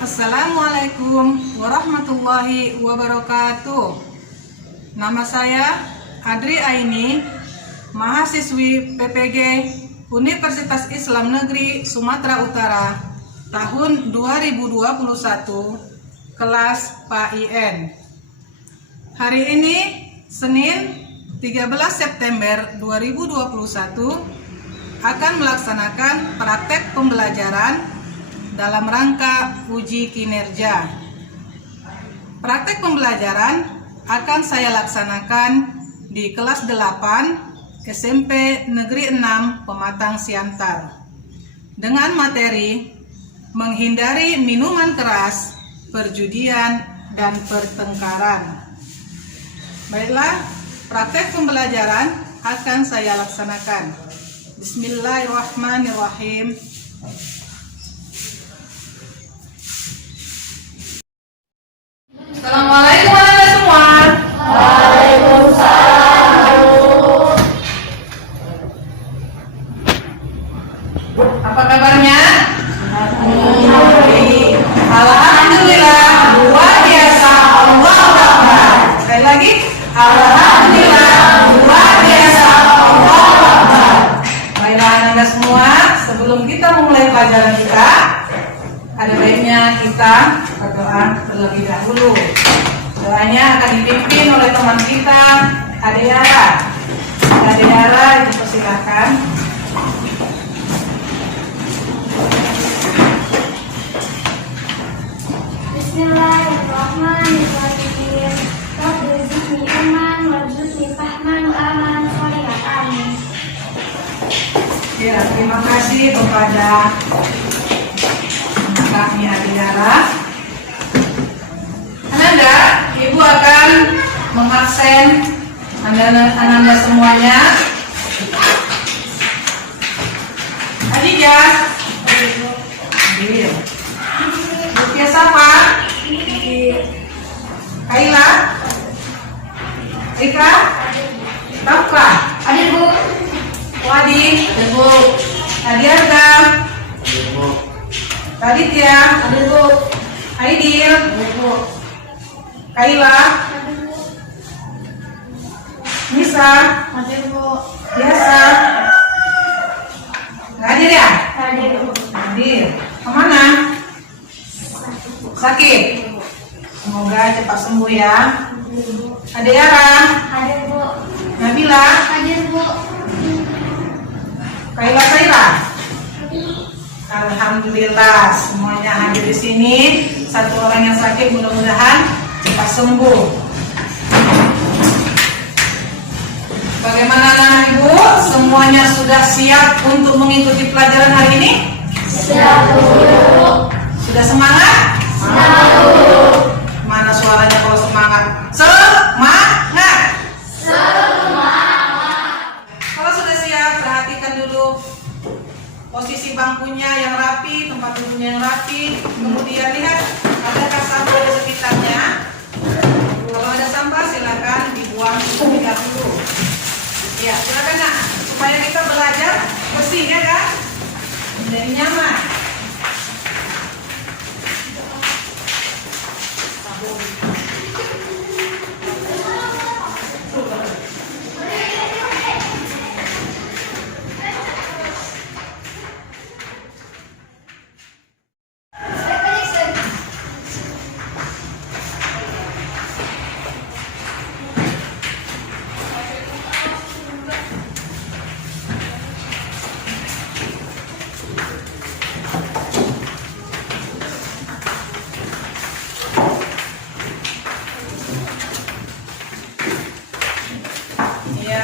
Assalamualaikum warahmatullahi wabarakatuh. Nama saya Adri Aini, mahasiswi PPG Universitas Islam Negeri Sumatera Utara tahun 2021, kelas PAIN. Hari ini Senin 13 September 2021 akan melaksanakan praktek pembelajaran dalam rangka uji kinerja. Praktek pembelajaran akan saya laksanakan di kelas 8 SMP Negeri 6 Pematang Siantar dengan materi menghindari minuman keras, perjudian, dan pertengkaran. Baiklah, praktek pembelajaran akan saya laksanakan. Bismillahirrahmanirrahim. Assalamualaikum warahmatullahi semua. Waalaikumsalam. Apa kabarnya? Alhamdulillah, luar biasa, Allahu Akbar. Sekali lagi, alhamdulillah, luar biasa, Allahu Akbar. Baiklah Anda semua, sebelum kita memulai pelajaran kita, ada baiknya kita berdoa terlebih dahulu. Doanya akan dipimpin oleh teman kita, Ade Yara. Ade Yara, dipersilakan. Bismillahirrahmanirrahim. Rabbi zidni ilman warzuqni fahman wa amalan sholihan. Amin. Ya, terima kasih kepada kami Ade Yara. Ananda, Ibu akan mengabsen Ananda semuanya. Adija, Bukia siapa? Kaila, Rika, Tafka, Ada Bu. Wadi, Ibu, Adiarta, Raditya, Ada Bu. Aidil, Ibu, Kaila, Nisa, Ada Bu. Biasa. Nggak hadir ya? Ada Bu. Hadir. Kemana? Sakit. Semoga cepat sembuh ya. Ada Yara, Ada Bu. Nabila, Ada Bu. Kaila Saira. Alhamdulillah semuanya hadir di sini. Satu orang yang sakit mudah-mudahan cepat sembuh. Bagaimana anak ibu? Semuanya sudah siap untuk mengikuti pelajaran hari ini? Siap Bu. Sudah semangat? Siap Bu. Mana suaranya kalau semangat? Semangat! Kalau sudah siap, perhatikan dulu posisi bangkunya yang rapi, tempat duduknya yang rapi. Kemudian lihat adakah sampah di sekitarnya. Kalau ada sampah silakan dibuang terlebih dahulu. Ya, silakan nak, supaya kita belajar bersih ya kan? Menjadi nyaman.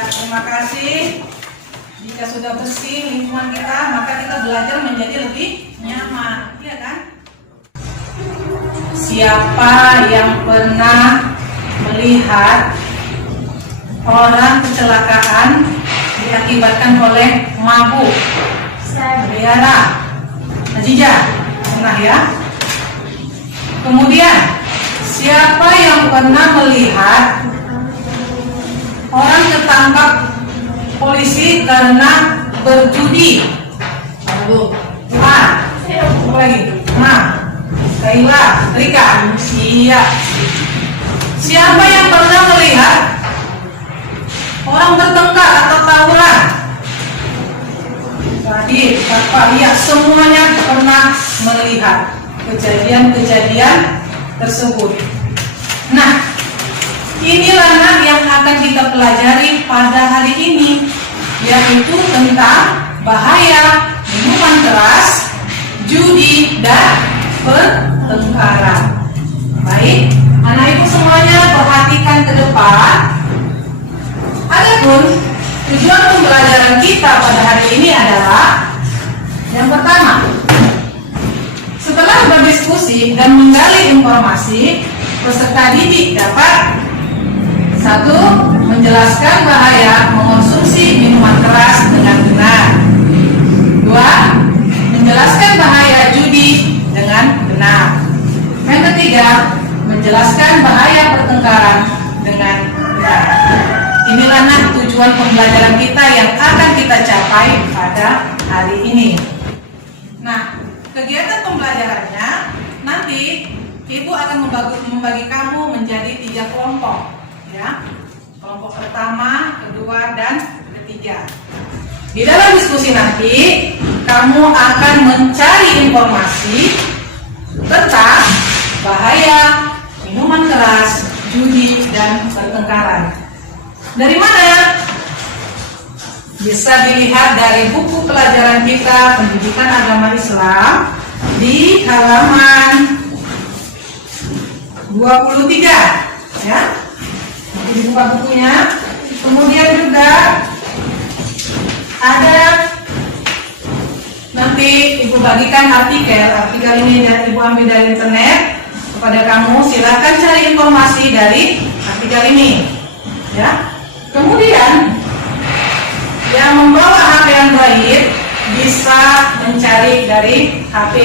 Terima kasih. Jika sudah bersih lingkungan kita, maka kita belajar menjadi lebih nyaman, ya kan? Siapa yang pernah melihat orang kecelakaan diakibatkan oleh mabuk? Riana, Ajija, pernah ya? Kemudian Siapa yang pernah melihat orang ketangkap polisi karena berjudi? Aduh, apa lagi? Kaila, Rika. Iya. Siapa yang pernah melihat orang bertengkar atau tawuran? Tadi, Bapak, iya, semuanya pernah melihat kejadian-kejadian tersebut. Nah, inilah yang akan kita pelajari pada hari ini, yaitu tentang bahaya minuman keras, judi, dan pertengkaran. Baik, anak ibu semuanya perhatikan ke depan. Adapun tujuan pembelajaran kita pada hari ini adalah yang pertama, setelah berdiskusi dan menggali informasi, peserta didik dapat 1. Menjelaskan bahaya mengonsumsi minuman keras dengan benar. 2. Menjelaskan bahaya judi dengan benar. Yang ketiga, menjelaskan bahaya pertengkaran dengan benar. Inilah tujuan pembelajaran kita yang akan kita capai pada hari ini. Nah, kegiatan pembelajarannya nanti Ibu akan membagi kamu menjadi 3 kelompok, ya. Kelompok pertama, kedua, dan ketiga. Di dalam diskusi nanti, kamu akan mencari informasi tentang bahaya minuman keras, judi, dan pertengkaran. Dari mana? Bisa dilihat dari buku pelajaran kita Pendidikan Agama Islam di halaman 23, ya. Nanti dibuka bukunya. Kemudian juga ada nanti Ibu bagikan artikel ini dan Ibu ambil dari internet kepada kamu. Silakan cari informasi dari artikel ini, ya. Kemudian yang membawa HP Android bisa mencari dari HP,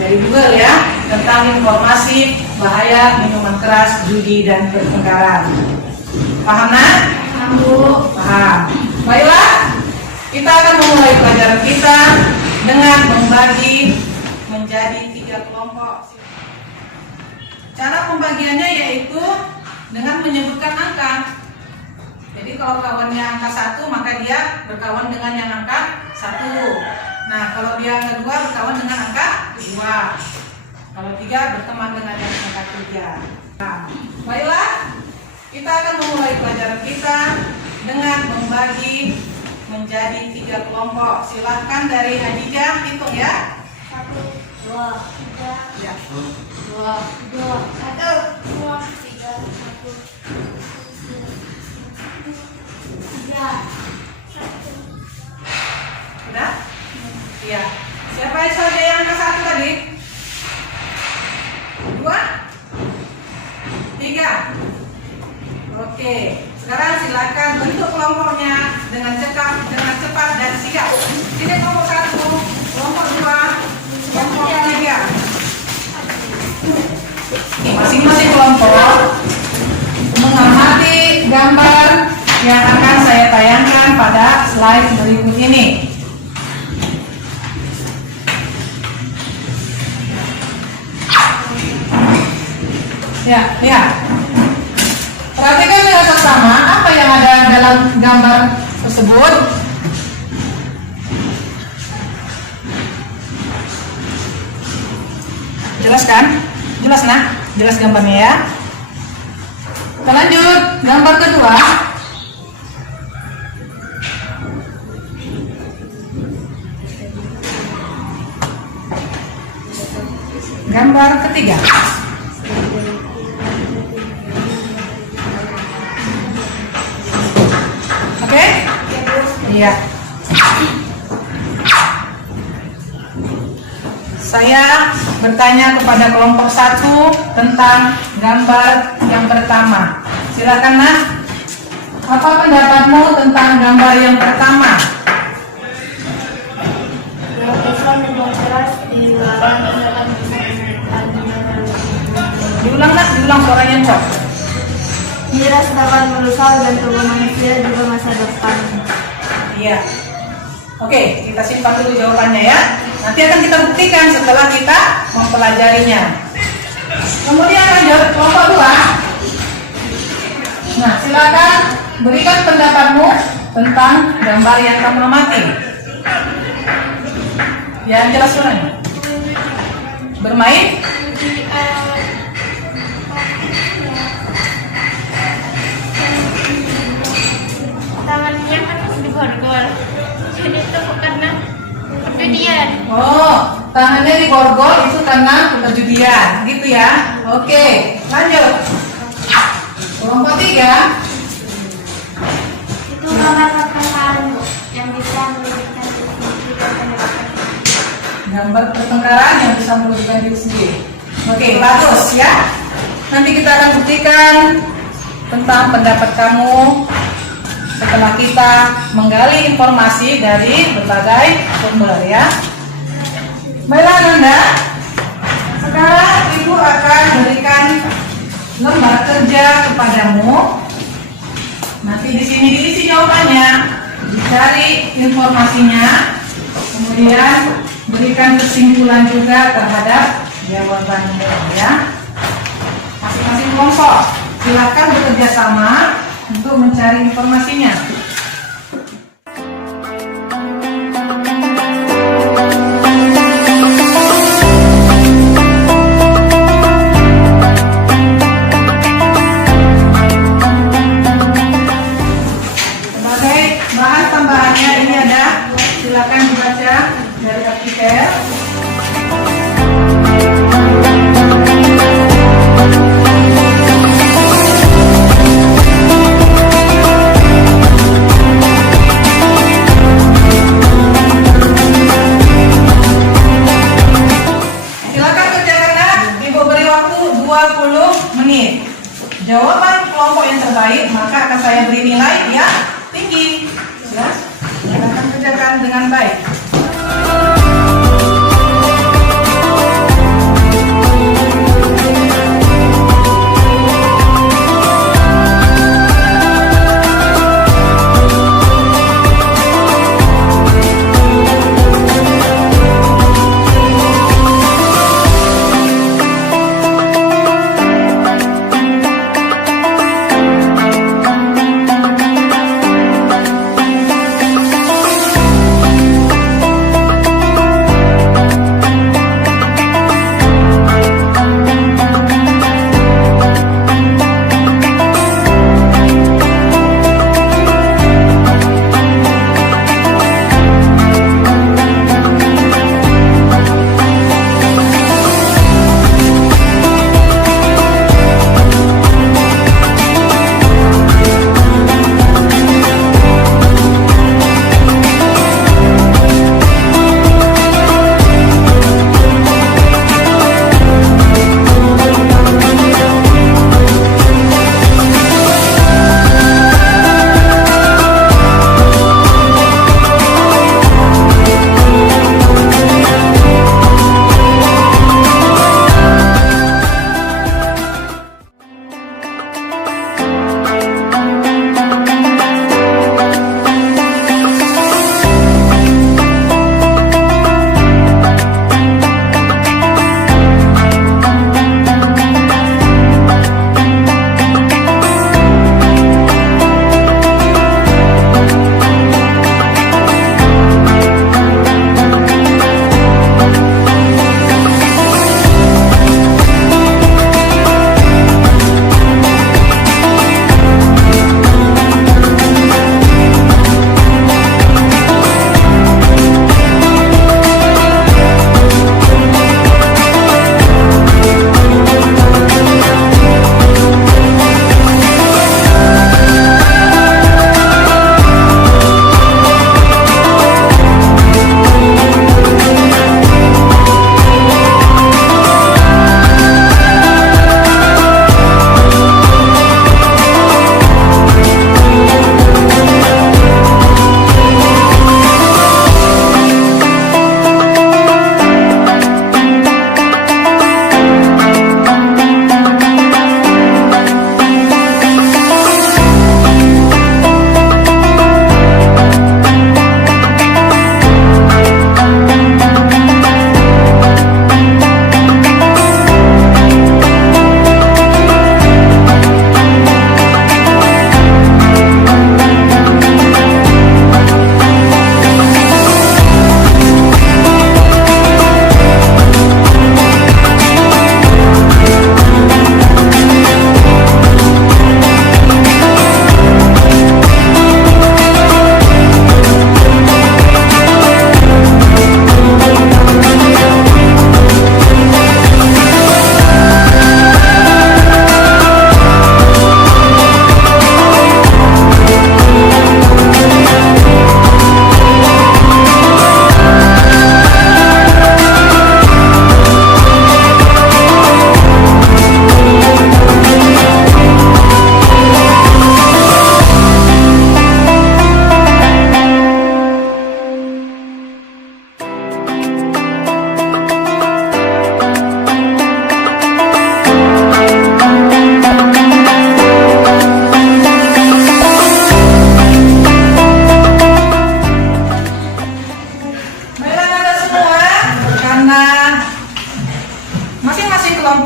dari Google, ya, tentang informasi bahaya minuman keras, judi, dan pertengkaran. Paham, nak? Paham, Bu. Paham. Baiklah, kita akan memulai pelajaran kita dengan membagi menjadi 3 kelompok. Cara pembagiannya yaitu dengan menyebutkan angka. Jadi kalau kawannya angka 1, maka dia berkawan dengan yang angka 1. Nah, kalau dia angka 2, berkawan dengan angka 2. Kalau 3, berteman dengan yang angka 3. Nah, baiklah, kita akan memulai pelajaran kita dengan membagi menjadi 3 kelompok. Silahkan dari Hadijah hitung, ya. 1, 2, 3, Ya. 2, 1, 2, 3, 1, 3, 1. Sudah? Iya. Siapa saja yang angka 1 tadi? 2, 3. Oke. Sekarang silakan bentuk kelompoknya dengan cepat dan sigap. Ini kelompok 1, kelompok 2, kelompok 3. Masing-masing kelompok mengamati gambar yang akan saya tayangkan pada slide berikut ini. Ya. Perhatikan dengan seksama apa yang ada dalam gambar tersebut. Jelaskan? Jelas, nah? Jelas gambarnya, ya? Kita lanjut, gambar kedua. Gambar ketiga. Oke? Iya. Saya bertanya kepada kelompok 1 tentang gambar yang pertama. Silakan, Nak. Apa pendapatmu tentang gambar yang pertama? Diulang, Nak. ulang suaranya kuat. Miras dapat merusak dan tubuh manusia juga masa depan. Iya. Oke, kita simpan dulu jawabannya ya. Nanti akan kita buktikan setelah kita mempelajarinya. Kemudian lanjut kelompok 2. Nah, silakan berikan pendapatmu tentang gambar yang kamu amati. Yang jelas suaranya. Bermain. Tangannya kan digorgol. Jadi itu karena perjudian. Oh, tangannya digorgol itu karena perjudian, gitu ya. Oke, lanjut. Kelompok 3. Itu gambar pertengkaran, Bu, yang bisa merugikan diri sendiri dan pendapatan. Gambar pertengkaran yang bisa merugikan diri sendiri. Oke, bagus ya. Nanti kita akan buktikan tentang pendapat kamu setelah kita menggali informasi dari berbagai sumber ya. Baiklah Nanda, sekarang Ibu akan berikan lembar kerja kepadamu. Nanti di sini diisi jawabannya, dicari informasinya, kemudian berikan kesimpulan juga terhadap jawabannya ya. Masing-masing kelompok silakan bekerja sama untuk mencari informasinya. Sebagai bahan tambahannya ini ada, silakan dibaca dari artikel. Silakan kerjakan ya. Ibu beri waktu 20 menit. Jawaban kelompok yang terbaik maka akan saya beri nilai yang tinggi. Ya, silakan kerjakan dengan baik.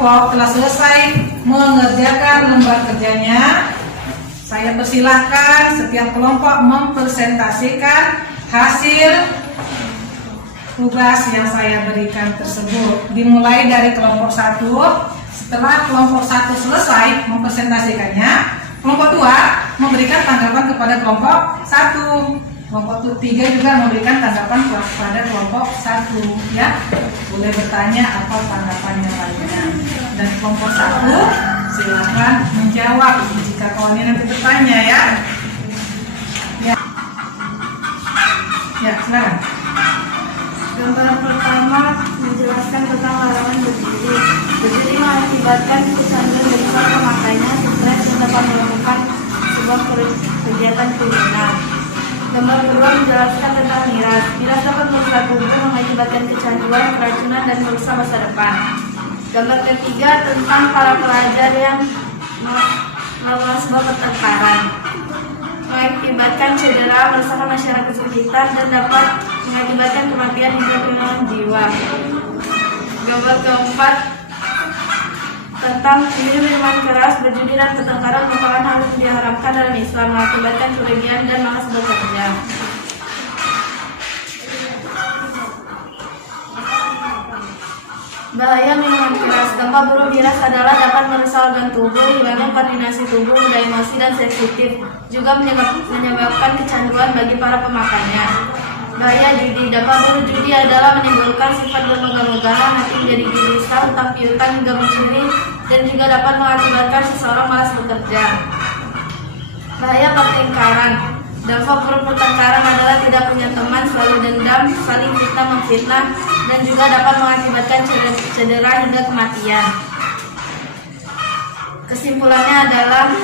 kelompok telah selesai mengerjakan lembar kerjanya. Saya persilahkan setiap kelompok mempresentasikan hasil tugas yang saya berikan tersebut. Dimulai dari kelompok 1. Setelah kelompok 1 selesai mempresentasikannya, kelompok 2 memberikan tanggapan kepada kelompok 1. Kelompok 3 juga memberikan tanggapan kepada kelompok 1. Ya, boleh bertanya apa tanggapannya lainnya. Dan kelompok 1 silakan menjawab jika kawannya nanti bertanya ya. Ya, silakan. Gambaran pertama menjelaskan tentang larangan berjudi. Berjudi mengakibatkan kecanduan dari para pemakainya, stres yang dapat melakukan sebuah kegiatan kriminal. Gambar kedua menjelaskan tentang miras. Miras dapat merusak tubuh, mengakibatkan kecanduan, keracunan, dan merusak masa depan. Gambar ketiga tentang para pelajar yang melakukan sebuah pertengkaran, mengakibatkan cedera, merusakkan masyarakat sekitar, dan dapat mengakibatkan kematian hingga kehilangan jiwa. Gambar keempat tentang minum minuman keras, berjudi, dan pertengkaran merupakan hal yang diharamkan dalam Islam, mengakibatkan kerugian dan malas bekerja. Bahaya minuman keras. Dampak buruk miras adalah dapat merusak organ tubuh, hilangnya koordinasi tubuh, mudah emosi dan sensitif, juga menyebabkan kecanduan bagi para pemakainya. Bahaya judi. Dampak buruk judi adalah menimbulkan sifat bermegah-megahan, hati menjadi gelisah, hutang piutang hingga mencuri, dan juga dapat mengakibatkan seseorang malas bekerja. Bahaya pertengkaran. Dampak buruk pertengkaran adalah tidak punya teman, selalu dendam, saling fitnah memfitnah, dan juga dapat mengakibatkan cedera hingga kematian. Kesimpulannya adalah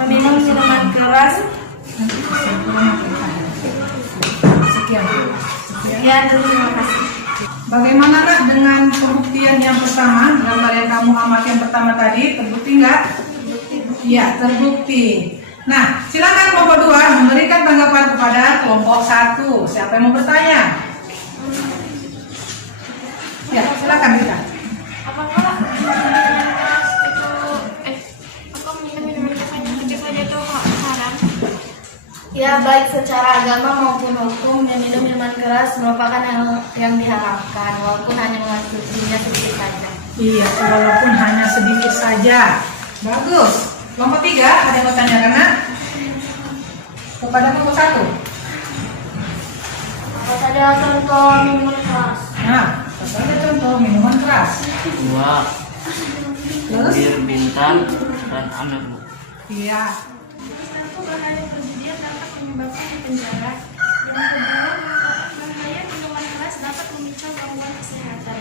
meminum minuman keras. Sekian, terima kasih. Bagaimana dengan pembuktian yang pertama? Gambar yang kamu amati yang pertama tadi, terbukti nggak? Iya, terbukti. Nah, silakan kelompok 2 memberikan tanggapan kepada kelompok 1. Siapa yang mau bertanya? Ya, silakan kita. Apakah minum minuman itu haram? Ya, baik secara agama maupun hukum, minum minuman keras merupakan yang diharamkan, walaupun hanya mengonsumsinya sedikit saja. Iya, walaupun hanya sedikit saja. Bagus. Kelompok 3 ada yang mau tanyakan nak? Kepada kelompok 1. Apa saja contoh minuman keras? Nah, apa saja contoh minuman keras? 2 Terus? bir bintang dan amer. Iya. Satu, bahaya perjudian dapat menyebabkan penjara. Yang kedua, bahaya minuman keras dapat memicu gangguan kesehatan.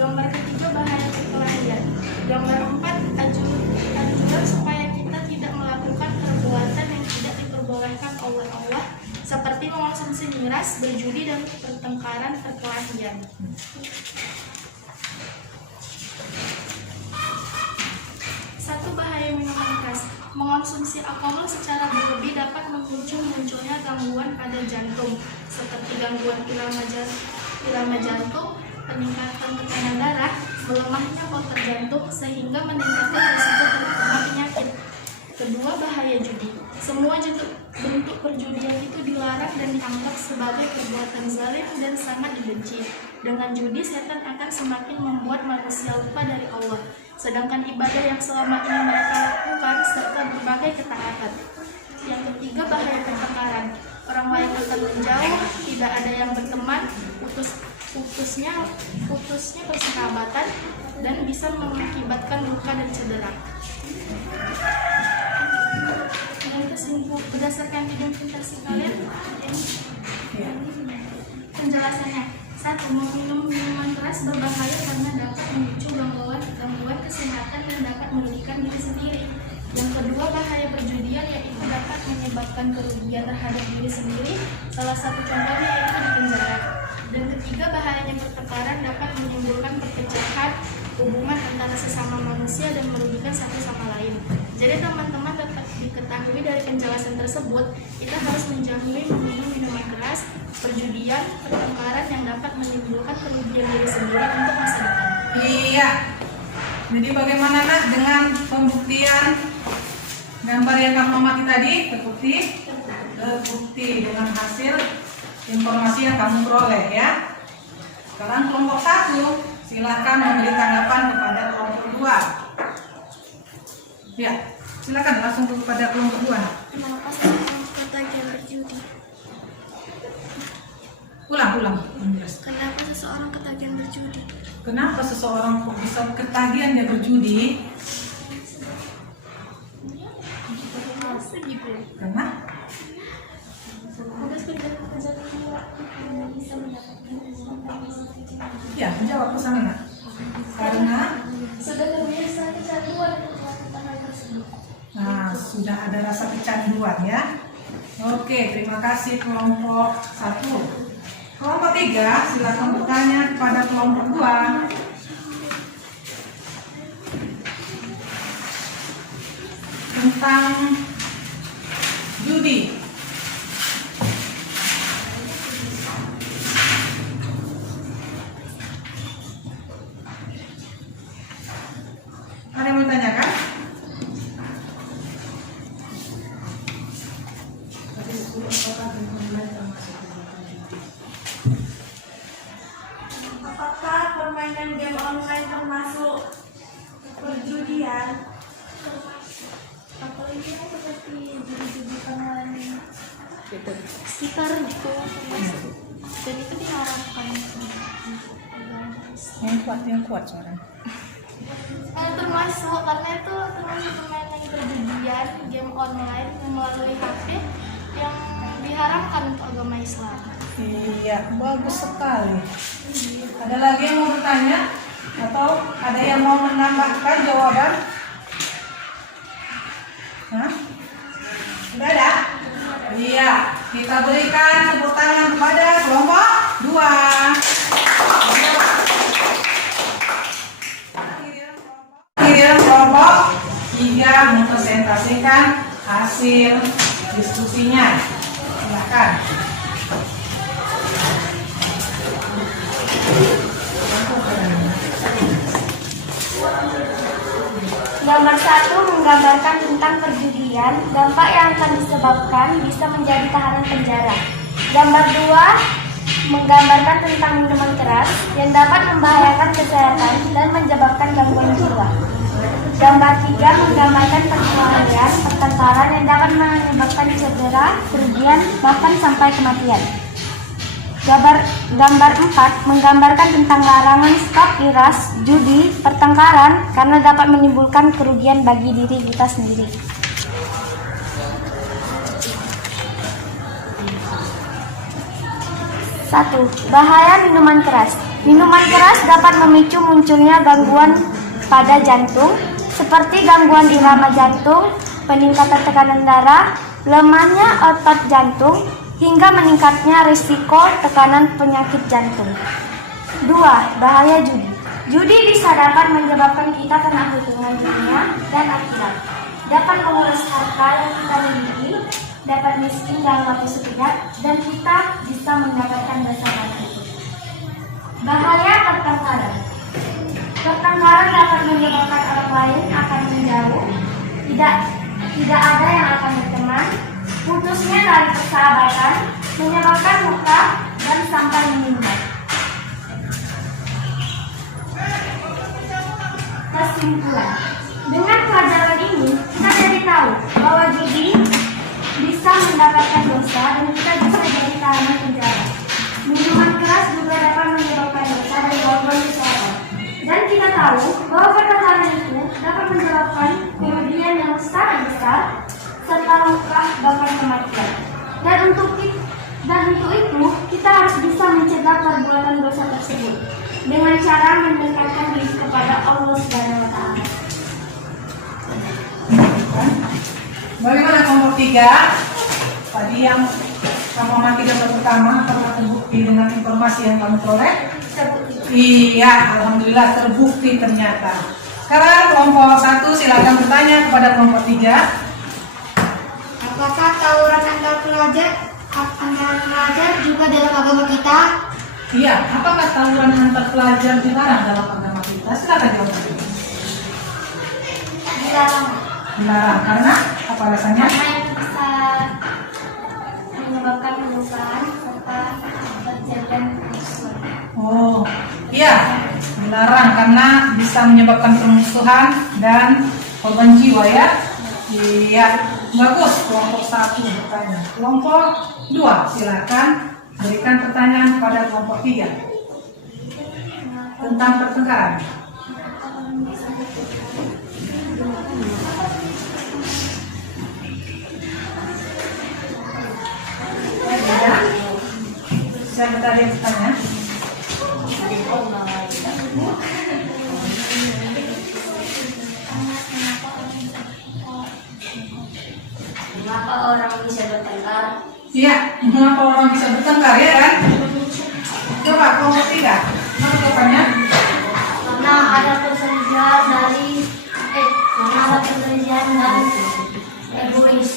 Gambar ketiga, bahaya perkelahian. Gambar 4, anjuran supaya kita tidak melakukan perbuatan yang tidak diperbolehkan oleh Allah, seperti mengonsumsi miras, berjudi, dan pertengkaran perkelahian. Satu, bahaya minuman keras. Mengonsumsi alkohol secara berlebih dapat memicu munculnya gangguan pada jantung, seperti gangguan irama jantung, peningkatan tekanan darah, melemahnya otot jantung, sehingga meningkatkan risiko terkena penyakit. Kedua, bahaya judi. Semua bentuk perjudian itu dilarang dan dianggap sebagai perbuatan zalim dan sangat dibenci. Dengan judi, setan akan semakin membuat manusia lupa dari Allah, sedangkan ibadah yang selama ini mereka lakukan serta berbagai ketaatan. Yang ketiga, bahaya pertengkaran. Orang lain akan menjauh, tidak ada yang berteman, putusnya persahabatan, dan bisa mengakibatkan luka dan cedera. Dan kesimpulan berdasarkan identifikasi kalian, penjelasannya. 1. Meminum minuman keras berbahaya karena dapat memicu gangguan kesehatan dan dapat merugikan diri sendiri. Yang kedua, bahaya perjudian, yaitu dapat menyebabkan kerugian terhadap diri sendiri, salah satu contohnya yaitu di penjara. Dan ketiga, bahayanya pertengkaran dapat menimbulkan perpecahan hubungan antara sesama manusia dan merugikan satu sama lain. Jadi teman-teman dapat diketahui dari penjelasan tersebut, kita harus menjauhi meminum minuman keras, perjudian, pertengkaran yang dapat menimbulkan kerugian diri sendiri untuk masa depan. Iya. Jadi bagaimana nak dengan pembuktian gambar yang kamu amati tadi? Terbukti? Terbukti dengan hasil informasi yang kamu peroleh ya. Sekarang kelompok 1, silakan memberi tanggapan kepada kelompok 2. Ya, silakan langsung kepada kelompok 2. Kenapa seorang ketagihan berjudi? Ulang. Kenapa seseorang ketagihan berjudi? Kenapa seseorang kok bisa ketagihan dia berjudi? Karena ya, menjawab ke sana nak. Karena sudah terbiasa kecanduan tentang hal tersebut. nah, sudah ada rasa kecanduan ya. Oke, terima kasih kelompok 1. Kelompok 3, silakan bertanya kepada kelompok 2. Tentang judi. Ada yang mau ditanyakan? Apakah permainan game online termasuk perjudian? Apalagi seperti judi-judi online stiker gitu termasuk. Dan itu diharapkan Yang kuat suara. termasuk karena itu termasuk permainan perjudian game online yang melalui HP yang diharamkan untuk agama Islam. Iya, bagus sekali. Ada lagi yang mau bertanya? Atau ada yang mau menambahkan jawaban? Hah? Sudah ada? Iya, kita berikan tepuk tangan kepada kelompok 2. Giliran kelompok 3 mempresentasikan hasil diskusinya. Silakan. Gambar 1 menggambarkan tentang perjudian, dampak yang akan disebabkan bisa menjadi tahanan penjara. Gambar 2 menggambarkan tentang minuman keras yang dapat membahayakan kesehatan dan menyebabkan gangguan jiwa. Gambar 3 menggambarkan perkelahian, pertengkaran yang dapat menyebabkan cedera, kerugian, bahkan sampai kematian. Gambar 4 menggambarkan tentang larangan stop miras, judi, pertengkaran karena dapat menimbulkan kerugian bagi diri kita sendiri. Satu, bahaya minuman keras. Minuman keras dapat memicu munculnya gangguan pada jantung seperti gangguan irama jantung, peningkatan tekanan darah, lemahnya otot jantung, hingga meningkatnya risiko tekanan penyakit jantung. 2. Bahaya judi. Judi bisa dapat menyebabkan kita kena hukuman dunia dan akhirat. Dapat menguras harta yang kita miliki, dapat miskin dalam waktu sekejap, dan kita bisa mendapatkan dosa itu. Bahaya pertengkaran. Pertengkaran dapat menyebabkan orang lain akan menjauh, tidak ada yang akan berteman, putusnya dari persahabatan, menyebabkan luka dan sampai meninggal. Kesimpulan, dengan pelajaran ini kita jadi tahu bahwa judi bisa mendapatkan dosa dan kita bisa jadi tahanan penjara. Minuman keras juga dapat menyebabkan dosa dan gangguan kesehatan. Dan kita tahu bahwa pertengkaran itu dapat menyebabkan kerugian yang sangat besar serta luka bahkan kematian. Dan untuk itu kita harus bisa mencegah perbuatan dosa tersebut dengan cara mendekatkan diri kepada Allah Subhanahu wa Ta'ala. Bagaimana kelompok 3? Tadi yang kamu amati gambar pertama, apakah terbukti dengan informasi yang kamu peroleh? Iya, alhamdulillah terbukti ternyata. Sekarang kelompok 1 silakan bertanya kepada kelompok 3. Apakah tawuran antar pelajar juga dalam agama kita? Iya, apakah tawuran antar pelajar dilarang dalam agama kita? Silakan jawab. dilarang. Dilarang karena apa alasannya? Karena itu bisa menyebabkan pelukan serta terjadian permusuhan. Oh, iya, dilarang karena bisa menyebabkan permusuhan dan korban jiwa ya. Iya, bagus. Kelompok 1 bertanya. Kelompok 2 silakan berikan pertanyaan pada kelompok 3 tentang pertengkaran. Ya, siapa tadi yang bertanya? Mengapa orang bisa bertengkar? Iya, mengapa orang bisa bertengkar ya kan? Coba kelompok 3, mana jawabannya? Karena ada perselisihan dan egois.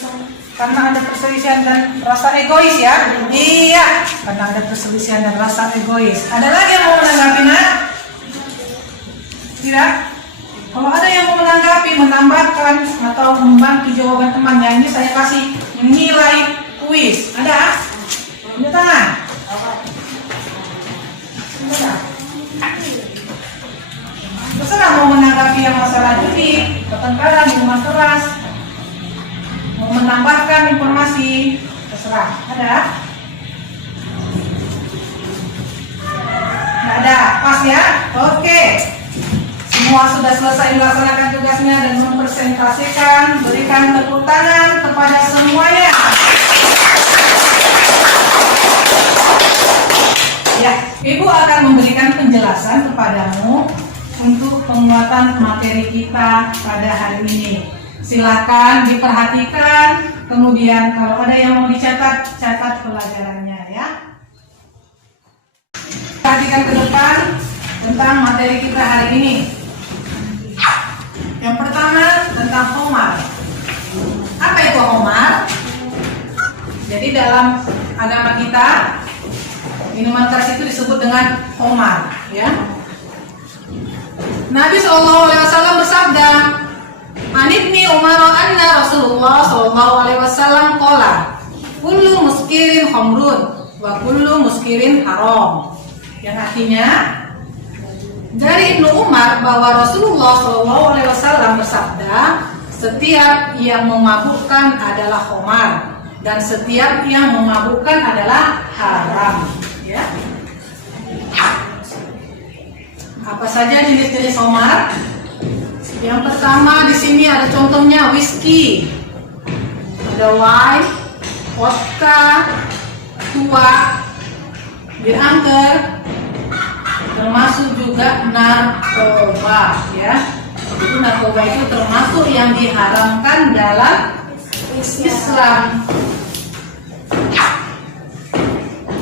Karena ada perselisihan dan rasa egois ya? Iya, karena ada perselisihan dan rasa egois. Ada lagi yang mau menanggapi nak? Tidak? Kalau ada yang mau menanggapi, menambahkan atau membantu jawaban temannya, ini saya kasih nilai kuis. Ada? Tunjuk tangan. Ada? Terserah mau menanggapi yang masalah judi, pertengkaran, minuman keras, mau menambahkan informasi, terserah. Ada? Nggak ada, pas ya? Oke. Semua sudah selesai melaksanakan tugasnya dan mempresentasikan. Berikan tepuk tangan kepada semuanya. Ya, Ibu akan memberikan penjelasan kepadamu untuk penguatan materi kita pada hari ini. Silakan diperhatikan, kemudian kalau ada yang mau dicatat, catat pelajarannya ya. Perhatikan ke depan tentang materi kita hari ini. Yang pertama tentang homar. Apa itu homar? Jadi dalam agama kita minuman keras itu disebut dengan homar, ya. Nabi SAW bersabda, "Anibni Umar anna Rasulullah SAW qala, kullu muskirin khamrun wa kullu muskirin haram." Yang artinya dari Ibnu Umar bahwa Rasulullah SAW bersabda, setiap yang memabukkan adalah khamar dan setiap yang memabukkan adalah haram. Ya. Apa saja jenis-jenis khamar? Yang pertama di sini ada contohnya whisky, ada wine, vodka, tua, bir angker, termasuk juga narkoba ya. Itu narkoba itu termasuk yang diharamkan dalam Islam.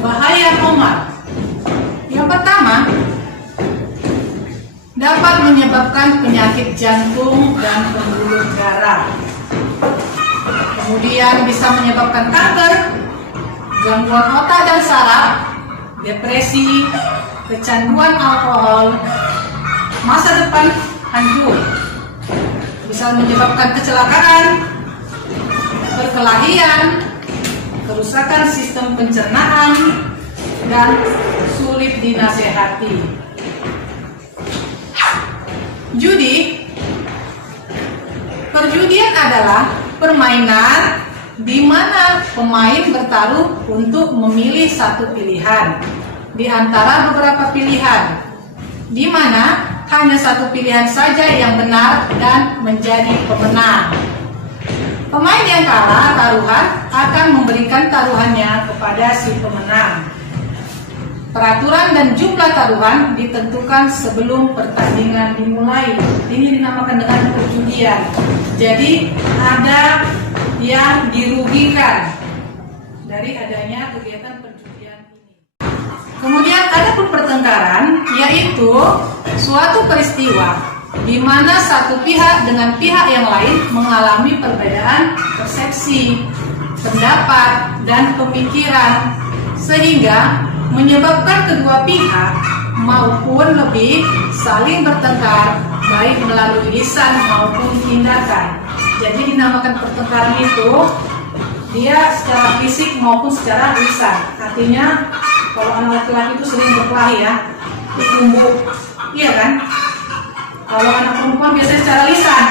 Bahaya khamar. Yang pertama, dapat menyebabkan penyakit jantung dan pembuluh darah. Kemudian bisa menyebabkan kanker, gangguan otak dan saraf, depresi, kecanduan alkohol, masa depan hancur, bisa menyebabkan kecelakaan, perkelahian, kerusakan sistem pencernaan, dan sulit dinasehati. Judi. Perjudian adalah permainan di mana pemain bertaruh untuk memilih satu pilihan di antara beberapa pilihan, di mana hanya satu pilihan saja yang benar dan menjadi pemenang. Pemain yang kalah taruhan akan memberikan taruhannya kepada si pemenang. Peraturan dan jumlah taruhan ditentukan sebelum pertandingan dimulai. Ini dinamakan dengan perjudian. Jadi ada yang dirugikan dari adanya kegiatan perjudian ini. Kemudian ada pun pertengkaran, yaitu suatu peristiwa di mana satu pihak dengan pihak yang lain mengalami perbedaan persepsi, pendapat, dan pemikiran, sehingga menyebabkan kedua pihak maupun lebih saling bertengkar baik melalui lisan maupun tindakan. Jadi dinamakan pertengkaran itu dia secara fisik maupun secara lisan. Artinya kalau anak laki-laki itu sering berkelahi ya, itu tumbuk, iya kan? Kalau anak perempuan biasanya secara lisan,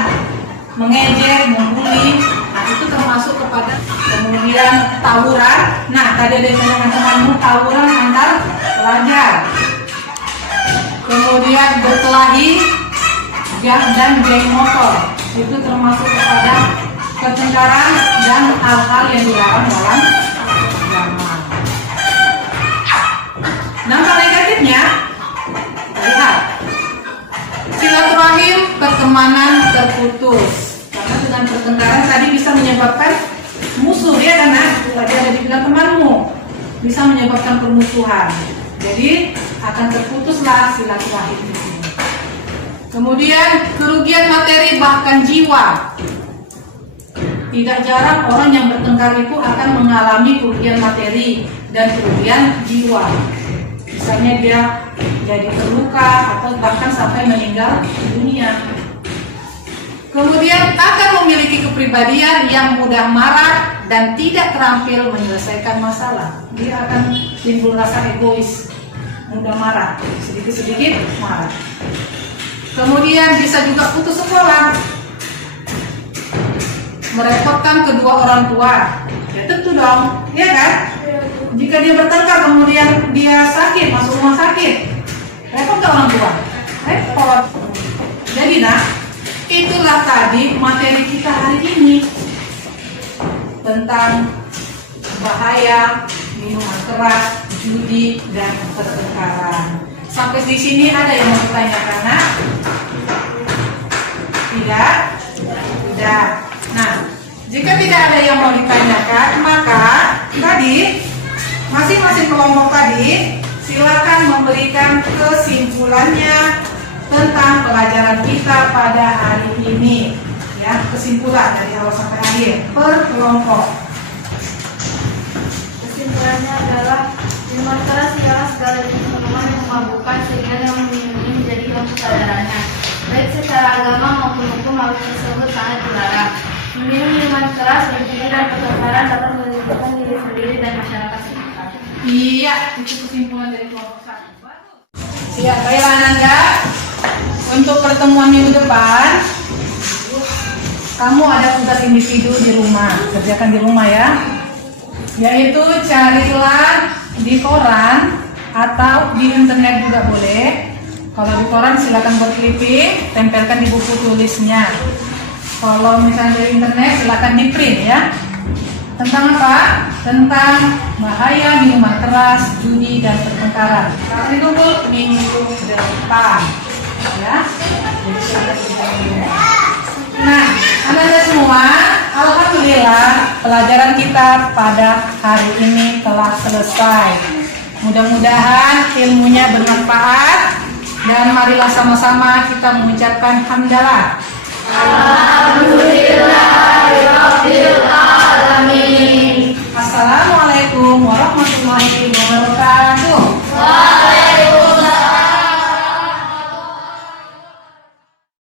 mengejek, membuli. Nah itu termasuk kepada kemudian tawuran. Nah tadi ada yang teman-temanmu tawuran antar pelajar. Kemudian berkelahi dan geng motor itu termasuk kepada pertengkaran dan hal-hal yang dilarang dalam agama. Dampak negatifnya, lihat silaturahim pertemanan terputus karena dengan pertengkaran tadi bisa menyebabkan musuh ya, karena tadi ada dibilang temanmu bisa menyebabkan permusuhan. Jadi akan terputuslah silaturahim ini. Kemudian kerugian materi bahkan jiwa. Tidak jarang orang yang bertengkar itu akan mengalami kerugian materi dan kerugian jiwa. Misalnya dia jadi terluka atau bahkan sampai meninggal dunia. Kemudian akan memiliki kepribadian yang mudah marah dan tidak terampil menyelesaikan masalah. Dia akan timbul rasa egois, mudah marah, sedikit-sedikit marah. Kemudian bisa juga putus sekolah, merepotkan kedua orang tua. Ya tentu dong, ya kan? Jika dia bertengkar kemudian dia sakit, masuk rumah sakit, repot ke orang tua? Repot. Jadi itulah tadi materi kita hari ini tentang bahaya minuman keras, judi, dan pertengkaran. Sampai di sini ada yang mau ditanyakan? Tidak? Tidak. Nah, jika tidak ada yang mau ditanyakan, maka tadi masing-masing kelompok tadi silakan memberikan kesimpulannya tentang pelajaran kita pada hari ini. Ya, kesimpulan dari awal sampai akhir per kelompok. Kesimpulannya adalah minuman keras ialah segala jenis minuman yang memabukkan sehingga yang meminumnya menjadi hilang kesadarannya. Baik secara agama maupun hukum hal tersebut sangat dilarang. Meminum minuman keras dan judi dan pertengkaran dapat merugikan diri sendiri dan masyarakat sekitar. Iya, itu kesimpulan dari kelompok 1. Siap, baiklah Ananda. Untuk pertemuan minggu depan, kamu ada tugas individu di rumah, kerjakan di rumah ya. Yaitu carilah di koran atau di internet juga boleh. Kalau di koran silakan buat clipping, tempelkan di buku tulisnya. Kalau misalnya dari internet silakan di print ya. Tentang apa? Tentang bahaya minuman keras, judi, dan pertengkaran. Nanti tunggu minggu depan ya. Nah, Anda semua, alhamdulillah pelajaran kita pada hari ini telah selesai. Mudah-mudahan ilmunya bermanfaat dan marilah sama-sama kita mengucapkan hamdalah. Alhamdulillahirabbil alamin. Assalamualaikum warahmatullahi wabarakatuh.